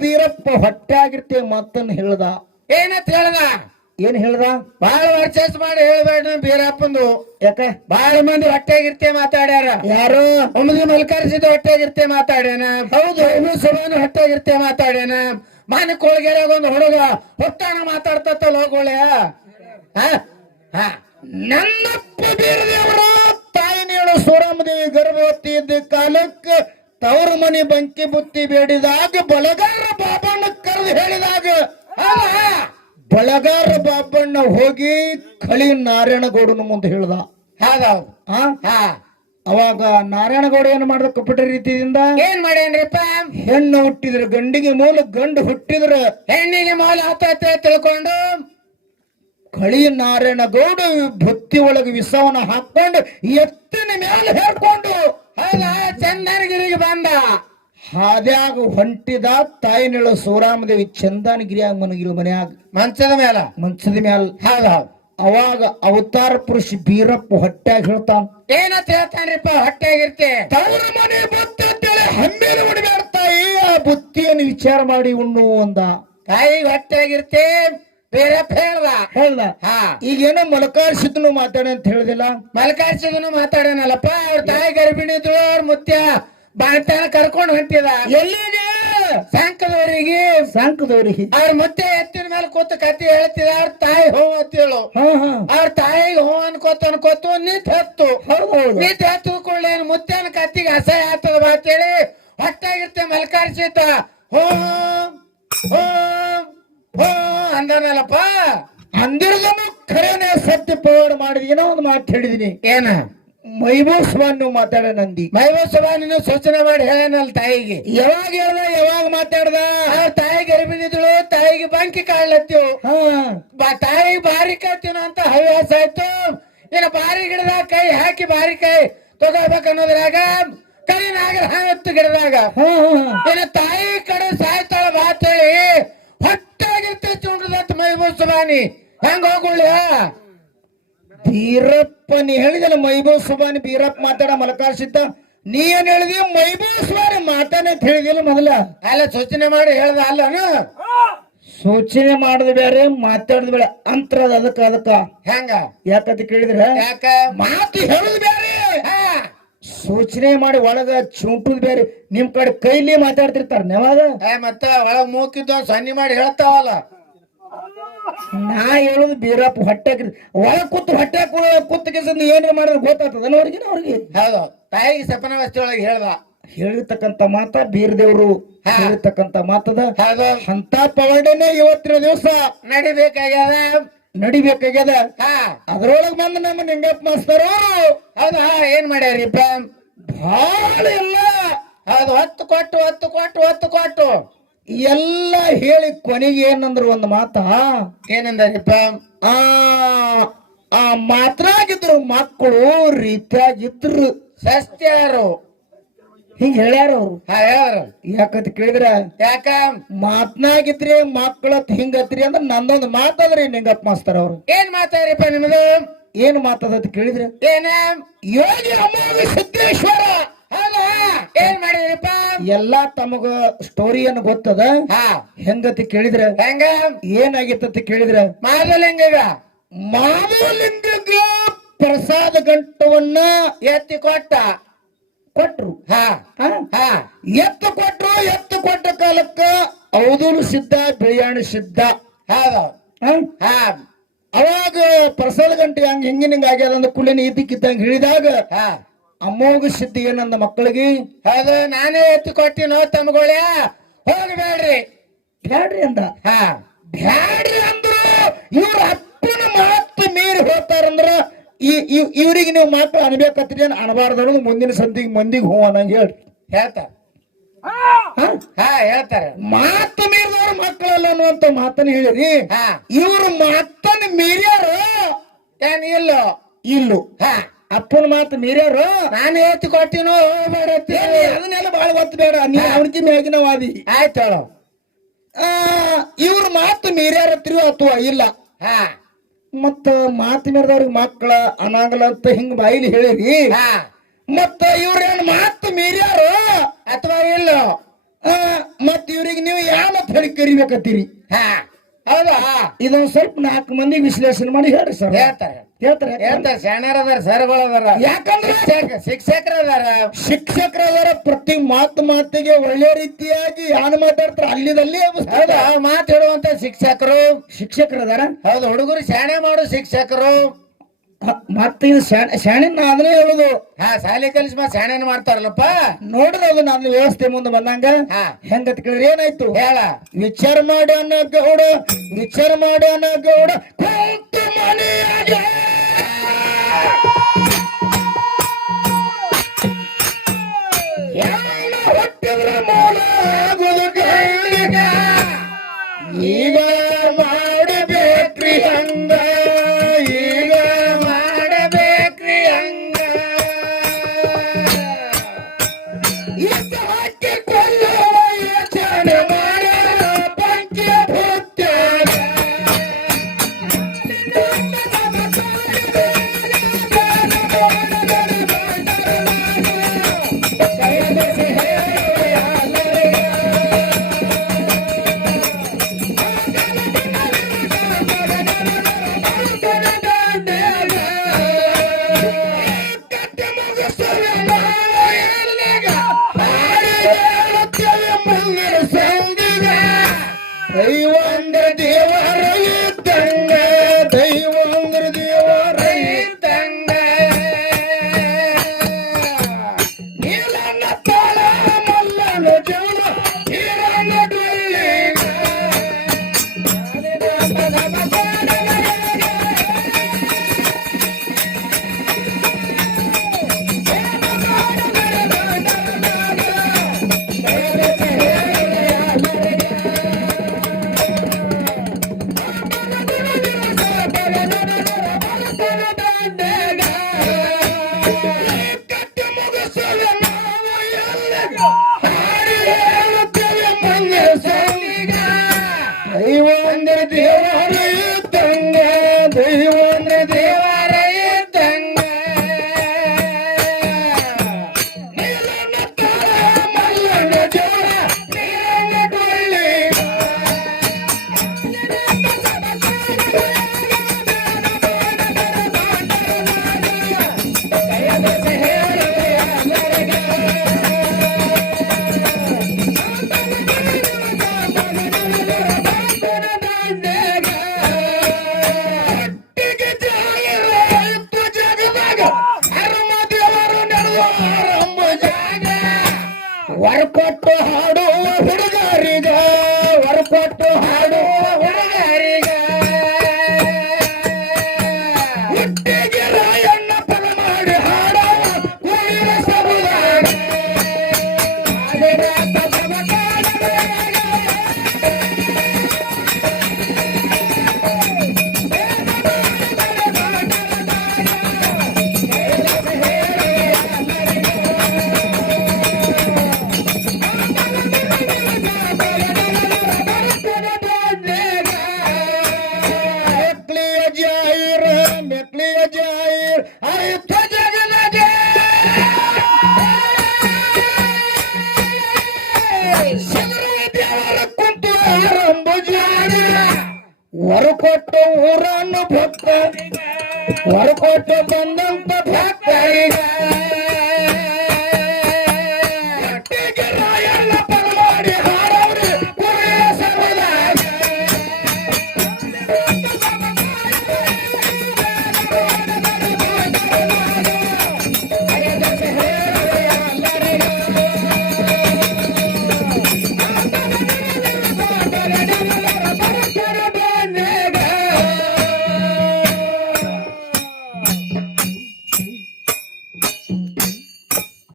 ಬೀರಪ್ಪ ಹೊಟ್ಟೆ ಆಗಿರ್ತೇವೆ ಮತ್ತನ್ನು ಹೇಳ್ದ. ಏನಂತ ಹೇಳ್ದ? ಏನ್ ಹೇಳ್ದ? ಬಾಳ ವರ್ಚಸ್ ಮಾಡಿ ಹೇಳ್ಬೇಡ ಬೀರಪ್ಪಂದು. ಯಾಕ? ಬಾಳ ಮಂದಿ ಹೊಟ್ಟೆಗಿರ್ತೇ ಮಾತಾಡ್ಯಾರ. ಯಾರು? ಒಮ್ಮದಿ ಮಲ್ಕರಿಸಿದ ಹೊಟ್ಟೆಗಿರ್ತೇ ಮಾತಾಡ್ಯಾನ. ಹೌದು. ಸಭಾನು ಹೊಟ್ಟೆಗಿರ್ತೇ ಮಾತಾಡ್ಯಾನ. ಮಾನ ಕೋಳ್ಗೆರೆಗ ಒಂದು ಹುಡುಗ ಹೊಟ್ಟಾನ ಮಾತಾಡ್ತಲ್ಲ ಹೋಗೋಳೆ. ನನ್ನಪ್ಪ ಬೀರದೇವರ ತಾಯಿ ನೀಳು ಸೂರಮ್ಮದೇವಿ ಗರ್ಭವತಿ ಇದ್ದ ಕಾಲಕ್ಕೆ ತವರ ಮನಿ ಬಂಕಿ ಬುತ್ತಿ ಬೇಡಿದಾಗ ಬಳಗಾರ ಬಾಬಣ್ಣ ಕರೆದು ಹೇಳಿದಾಗ ಬಳಗಾರ ಬಾಬಣ್ಣ ಹೋಗಿ ಕಳಿ ನಾರಾಯಣಗೌಡನ ಮುಂದೆ ಹೇಳ್ದ. ಹೌದೌದು. ಅವಾಗ ನಾರಾಯಣಗೌಡ ಏನ್ ಮಾಡ್ದ? ಕಪಟ ರೀತಿಯಿಂದ ಏನ್ ಮಾಡ್ಯಾನ್ರಿಪ್ಪ? ಹೆಣ್ಣು ಹುಟ್ಟಿದ್ರ ಗಂಡಿಗೆ ಮೂಲ, ಗಂಡು ಹುಟ್ಟಿದ್ರ ಹೆಣ್ಣಿಗೆ ಮೂಲ ಹತ್ತ ತಿಳ್ಕೊಂಡು ಕಳಿ ನಾರಾಯಣಗೌಡ ಬುತ್ತಿ ಒಳಗೆ ವಿಷವನ್ನ ಹಾಕೊಂಡು ಎತ್ತಿನ ಮೇಲೆ ಹೇಳ್ಕೊಂಡು ಚಂದನಗಿರಿಗೆ ಬಂದ. ಹಾದ್ಯಾಗ ಹೊಂಟಿದ ತಾಯಿ ನೆಳ ಸೂರಾಮದೇವಿ ಚಂದನಗಿರಿಯಾಗ ಮನಗಿರು ಮನ್ಯಾಗ ಮಂಚದ ಮ್ಯಾಲ. ಅವಾಗ ಅವತಾರ ಪುರುಷ ಬೀರಪ್ಪ ಹೊಟ್ಟ್ಯಾಗ ಹೇಳ್ತಾನ. ಏನಂತ ಹೇಳ್ತಾನ್ರಿಪ್ಪ? ಹೊಟ್ಟೆಗಿರ್ತೆ ತವರ ಮನೆ ಬುತ್ತಿ ಅಂತೇಳಿ ಹಮ್ಮೇಲೆ ಉಣ್ಬೇಡ ತಾಯಿ, ಆ ಬುತ್ತಿಯನ್ನು ವಿಚಾರ ಮಾಡಿ ಉಣ್ಣು ಅಂದ. ತಾಯಿ ಹೊಟ್ಟೆಗಿರ್ತೆ ಬೀರಪ್ಪ ಹೇಳ್ದ. ಈಗೇನೋ ಮಲಕಾರ್ಸಿದ್ನು ಮಾತಾಡ ಅಂತ ಹೇಳಿದಿಲ್ಲ. ಮಲಕಾರ್ಸಿದನು ಮಾತಾಡನಲ್ಲಪ್ಪ. ಅವ್ರ ತಾಯಿ ಗರ್ಭಿಣಿ ಇದ್ರು. ಅವ್ರ ಮುತ್ಯ ಬಾಣ್ತಾನ ಕರ್ಕೊಂಡು ಹೊಂಟಿದ. ಎಲ್ಲಿಗೆ? ಸಾಂಕದವ್ರಿಗೆ. ಅವ್ರ ಮುತ್ತೆ ಎತ್ತಿನ ಮೇಲೆ ಕೂತು ಕತ್ತಿ ಹೇಳ್ತಿದ. ಅವ್ರ ತಾಯಿ ಹೋ ಅಂತೇಳು. ಅವ್ರ ತಾಯಿಗೆ ಹೋ ಅನ್ಕೋತ ನಿಂತ ಹತ್ತು. ಹತ್ತುಕೊಳ್ಳೇನು ಮುತ್ತೇನ ಕತ್ತಿಗೆ ಅಸಹ್ಯ ಆಗ್ತದ ಬಾತೇಳಿ ಹೊಟ್ಟಾಗಿರ್ತೆ ಮಲ್ಕಾರ್ಸಿದ್ದ. ಹೋ ಹೋ ಹೋ ಅಂದನಲ್ಲಪ್ಪ. ಅಂದಿರದನು ಖರೇನೆ ಸತ್ಯ ಪವಾಡ ಮಾಡಿದ. ಏನೋ ಒಂದು ಮಾತು ಹೇಳಿದೀನಿ. ಏನ? ಮೈಬೋಸ್ವಾನ್ ನೀವು ಮಾತಾಡ ನಂದಿ. ಮೈಬೋಸ್ವಾನ್ ಸೂಚನೆ ಮಾಡಿ ಹೇಳನಲ್ಲ ತಾಯಿಗೆ. ಯಾವಾಗ ಹೇಳ್ದ? ಯಾವಾಗ ಮಾತಾಡ್ದ? ತಾಯಿ ಗರ್ಭಿಣಿದ್ರು. ತಾಯಿಗೆ ಬಂಕಿ ಕಾಡ್ಲತ್ತೀವ್. ತಾಯಿಗೆ ಬಾರಿ ಕತ್ತಿನ ಅಂತ ಹವ್ಯಾಸ ಆಯ್ತು. ಇನ್ನು ಬಾರಿ ಗಿಡದಾಗ ಕೈ ಹಾಕಿ ಬಾರಿ ಕೈ ತಗೋಬೇಕನ್ನೋದ್ರಾಗ ಕೈ ನಾಗರ ಹಾವತ್ತು ಗಿಡದಾಗ ಇನ್ನು ತಾಯಿ ಕಡೆ ಸಾಯ್ತಾಳ ಬಾತೇಳಿ ಹೊಟ್ಟಾಗಿರ್ತೇ ಚುಂಡ್ರದತ್ ಮೈಬೋಸ್ವಾನಿ. ಹೆಂಗ ಹೋಗುಳ್ಳ ಬೀರಪ್ಪ? ನೀ ಹೇಳಿದಲ್ಲ ಮೈಬೋಸ್ವಾನಿ ಬೀರಪ್ಪ ಮಾತಾಡ ಮಲಕಾರ್ಸಿದ್ದ. ನೀ ಏನ್ ಹೇಳಿದಿ? ಮೈಬೋಸ್ವಾನಿ ಮಾತಾಡ ಅಂತ ಹೇಳಿದಿಲ್ಲ ಮೊದಲ. ಅಲ್ಲ ಸೂಚನೆ ಮಾಡಿ ಹೇಳ್ದ ಅಲ್ಲನು. ಸೂಚನೆ ಮಾಡುದು ಬೇರೆ, ಮಾತಾಡುದು ಬೇರೆ. ಅಂತರದ ಅದಕ್ಕ ಹೆಂಗ? ಯಾಕಂತ ಕೇಳಿದ್ರ ಯಾಕ? ಮಾತು ಹೇಳುದು ಬೇರೆ, ಸೂಚನೆ ಮಾಡಿ ಒಳಗ ಚುಂಟುದ್ ಬೇರೆ. ನಿಮ್ ಕಡೆ ಕೈಲಿ ಮಾತಾಡ್ತಿರ್ತಾರ ಯಾವಾಗ? ಮತ್ತ ಒಳಗ ಮೂಕಿದ್ದು ಸನ್ನಿ ಮಾಡಿ ಹೇಳ್ತಾವಲ್ಲ. ನಾ ಹೇಳುದು ಬೀರಪ್ಪ ಹೊಟ್ಟೆ ಒಳಗ್ ಕೂತು ಹೊಟ್ಟೆ ಕೂತ ಏನ್ರ ಮಾಡಿದ್ರೆ ಗೊತ್ತಾಗ್ತದ ಅವ್ರಿಗೆ. ಹೌದು. ತಾಯಿಗೆ ಸಪನಾವಸ್ಥೆ ಒಳಗೆ ಹೇಳ್ದ. ಹೇಳಿರ್ತಕ್ಕಂತ ಮಾತ ಬೀರದೇವ್ರು ಹೇಳಿರ್ತಕ್ಕಂತ ಮಾತದ. ಅಂತ ಪವಾಡನೆ ಇವತ್ತಿನ ದಿವಸ ನಡಿಬೇಕಾಗ್ಯದ. ಅದ್ರೊಳಗ್ ಬಂದು ನಮ್ಮ ನಿಂಗಪ್ಪ ಮಾಸ್ತರ್ ಹೌದಾ ಏನ್ ಮಾಡ್ಯಾರಿಪ್ಪ? ಭಾಳ ಎಲ್ಲ ಹೌದು. ಹೊತ್ತು ಕೊಟ್ಟು ಎಲ್ಲ ಹೇಳಿ ಕೊನೆಗೆ ಏನಂದ್ರು ಒಂದು ಮಾತ. ಏನಂದ್ರಿಪ್ಪ? ಆ ಮಾತ್ರಾಗಿದ್ರು ಮಕ್ಕಳು ರೀತಿಯಾಗಿದ್ರು ಸಸ್ತ್ಯಾರು ಹಿಂಗ ಹೇಳ್ಯಾರ ಅವ್ರು. ಹೇಳ್ಯಾರ. ಯಾಕಂತ ಕೇಳಿದ್ರ ಯಾಕ? ಮಾತ್ನಾಗಿದ್ರಿ ಮಕ್ಕಳತ್ ಹಿಂಗತ್ರಿ ಅಂದ್ರ ನಂದೊಂದು ಮಾತಾದ್ರಿ ನಿಂಗಪ್ಪ ಮಾಸ್ತರ್ ಅವ್ರು. ಏನ್ ಮಾತಾಡ್ರಿಪ್ಪ ನಿಮ್ದು? ಏನ್ ಮಾತಾಡತ್ ಕೇಳಿದ್ರ? ಏನ? ಯೋಗಿ ಅಮೋಘ ಸಿದ್ದೇಶ್ವರ. ಹೌದಾ ಏನ್ ಮಾಡಿದ್ರಿಪ್ಪ? ಎಲ್ಲಾ ತಮಗ ಸ್ಟೋರಿಯನ್ನು ಗೊತ್ತದ. ಹೆಂಗತಿ ಕೇಳಿದ್ರ? ಹೆಂಗ? ಏನಾಗಿತ್ತ ಕೇಳಿದ್ರ? ಮಾಧವಲಿಂಗ ಪ್ರಸಾದ ಗಂಟವನ್ನ ಎತ್ತಿ ಕೊಟ್ರು. ಎತ್ತು ಕೊಟ್ಟ ಕಾಲಕ್ಕ ಔದೂರು ಸಿದ್ಧ, ಬಿಳಿಯಾಣಿ ಸಿದ್ಧ. ಅವಾಗ ಪ್ರಸಾದ ಗಂಟೆ ಹಂಗ ಹಿಂಗಿನಿಂಗ ಆಗ್ಯದ ಅಂದ ಕುಳಿನ ಇದಕ್ಕಿದ್ದಂಗ ಹೇಳಿದಾಗ ಅಮೋಘ ಸಿದ್ಧ ಏನಂದ ಮಕ್ಕಳಿಗೆ? ಅದು ನಾನೇ ಎತ್ತು ಕೊಟ್ಟಿನೋ ತಮ್ಗೊಳ್ಯ, ಹೋಗ್ಬೇಡ್ರಿ ಅಂದ. ಬ್ಯಾಡ್ರಿ ಅಂದ್ರು ಇವ್ರ ಅಪ್ಪನ ಮಾತು ಮೀರಿ ಹೋಗ್ತಾರಂದ್ರ ಇವ್ರಿಗೆ ನೀವು ಮಕ್ಕಳು ಅನ್ಬೇಕತ್ರಿ ಅನ್ಬಾರ್ದು. ಮುಂದಿನ ಸಂದಿಗೆ ಮಂದಿಗೆ ಹೂ ಅನ್ನಂಗ ಹೇಳ್ತಾರೆ. ಮಾತು ಮೀರಿದವ್ರ ಮಕ್ಕಳಲ್ಲ ಅನ್ನುವಂತ ಮಾತನ್ನ ಹೇಳಿರಿ. ಇವ್ರು ಮಾತನ್ನ ಮೀರ್ಯಾರು ಏನ್ ಇಲ್ಲೋ ಅಪ್ಪನ ಮಾತು ಮೀರ್ಯಾರು. ನಾನು ಎತ್ತು ಕೊಟ್ಟಿನೋ ಅದನ್ನೆಲ್ಲ ಬಾಳ ಗೊತ್ತ ಬೇಡ. ನೀ ಅವನಿಗೆ ಮೇಗಿನ ವಾದಿ ಆಯ್ತು. ಇವ್ರ ಮಾತು ಮೀರ್ಯಾರತ್ರಿ ಅಥವಾ ಇಲ್ಲ. ಮತ್ತ ಮಾತು ಮೀರಿದವ್ರಿಗೆ ಮಕ್ಕಳ ಅನಾಗಲ್ಲ ಅಂತ ಹಿಂಗ ಬಾಯಿಲಿ ಹೇಳಿರಿ. ಮತ್ತ ಇವ್ರೇನ್ ಮಾತು ಮೀರ್ಯಾರು ಅಥವಾ ಇಲ್ಲ? ಮತ್ ಇವ್ರಿಗೆ ನೀವು ಯಾವ ಕಲಿಬೇಕತ್ತೀರಿ. ಹಾ ಹೌದಾ, ಇದೊಂದ್ ಸ್ವಲ್ಪ 4 ಮಂದಿಗೆ ವಿಶ್ಲೇಷಣೆ ಮಾಡಿ ಹೇಳ್ರಿ ಸರ್. ಹೇಳ್ತಾರೆ ಹೇಳ್ತಾರೆ ಶಾಣ್ಯರ ಅದಾರ, ಸರ್ಗಳು ಅದಾರ, ಯಾಕಂದ್ರೆ ಶಿಕ್ಷಕರು ಅದಾರ. ಶಿಕ್ಷಕರದಾರ. ಪ್ರತಿ ಮಾತಿಗೆ ಒಳ್ಳೆ ರೀತಿಯಾಗಿ ಯಾರು ಮಾತಾಡ್ತಾರ ಅಲ್ಲಿದಲ್ಲಿ ಹೌದಾ, ಮಾತು ಹೇಳುವಂತ ಶಿಕ್ಷಕರದಾರ. ಹೌದು, ಹುಡುಗರು ಶಾಣೆ ಮಾಡು ಶಿಕ್ಷಕರು. ಮತ್ತೆ ಇದು ಶಾಣೆ ಅದನ್ನೇ ಹೇಳುದು. ಹಾ, ಶಾಲೆ ಕಲಿಸಿ ಶಾಣೆನ ಮಾಡ್ತಾರಲ್ಲಪ್ಪ. ನೋಡಿದ ಅದು ನನ್ನ ವ್ಯವಸ್ಥೆ ಮುಂದೆ ಬಂದಂಗ ಹೆಂಗತ್ ಕೇಳಿದ್ರೆ ಏನಾಯ್ತು ಹೇಳ. ವಿಚಾರ ಮಾಡ್ಯಾನ ಗೌಡ, ವಿಚಾರ ಮಾಡ್ಯಾನ ಗೌಡ ಕುಂತ ಮನೆಯಾಗ. ಹೊಟ್ಟಿದ್ರ ಮೂಲ ಆಗುದು ಗೈಲಿಗ. ಈಗ ಮಾಡಬೇಕ್ರಿ ಹಂಗ, ಈಗ ಮಾಡಬೇಕ್ರಿ ಹಂಗ. ಇಷ್ಟ ಹಾಕಿ ಕೊಳ್ಳುವ ಯೋಚನೆ ಮಾಡ್ಯಾರ ಪಂಚ ಭೂತ್ಯಾಗ. ದೈವಂದ್ರ ದೇವರ ಇದ್ದಂಗ, ದೈವಂದ್ರ ದೇವರ ಇದ್ದಂಗ. ನೀಲನ್ನ ತಾಳ ಮಲ್ಲನ ಜೀವನ ನೀರನ್ನ ಡೊಳ್ಳಿಗ. ದೈವಂದ್ರ ದೇವರ ಇದ್ದಂಗ, ದೈವಂದ್ರ ದೇವರ ಇದ್ದಂಗ. ನೀಲನ್ನ ತಾಳ ಮಲ್ಲನ ಜೋರ ನೀರನ್ನ ಡೊಳ್ಳಿಗ. ವರಕೊಟ್ಟು ಹಾಡುವ ಹುಡುಗರಿಗ, ವರಕೊಟ್ಟು ಹಾಡುವ ಹುಡುಗರಿಗ. ಹುಟ್ಟಿಗೆ ರಾಯಣ್ಣ ಪದ ಮಾಡಿ ಹಾಡುವ ಕುಣಿವ ಸಬುದಾಗ. ಮೆಕ್ಲಿಯ ಜಾಯಿರ್ ಆಯುಧ ಜಗದಾಗ. ದೇವರ ಕುಂತು ಆರಂಭ ಜಾಗ. ವರಕೊಟ್ಟು ಊರನ್ನು ಭಕ್ತ, ವರಕೊಟ್ಟು ಬಂದಂತ ಭಕ್ತರಿಗ.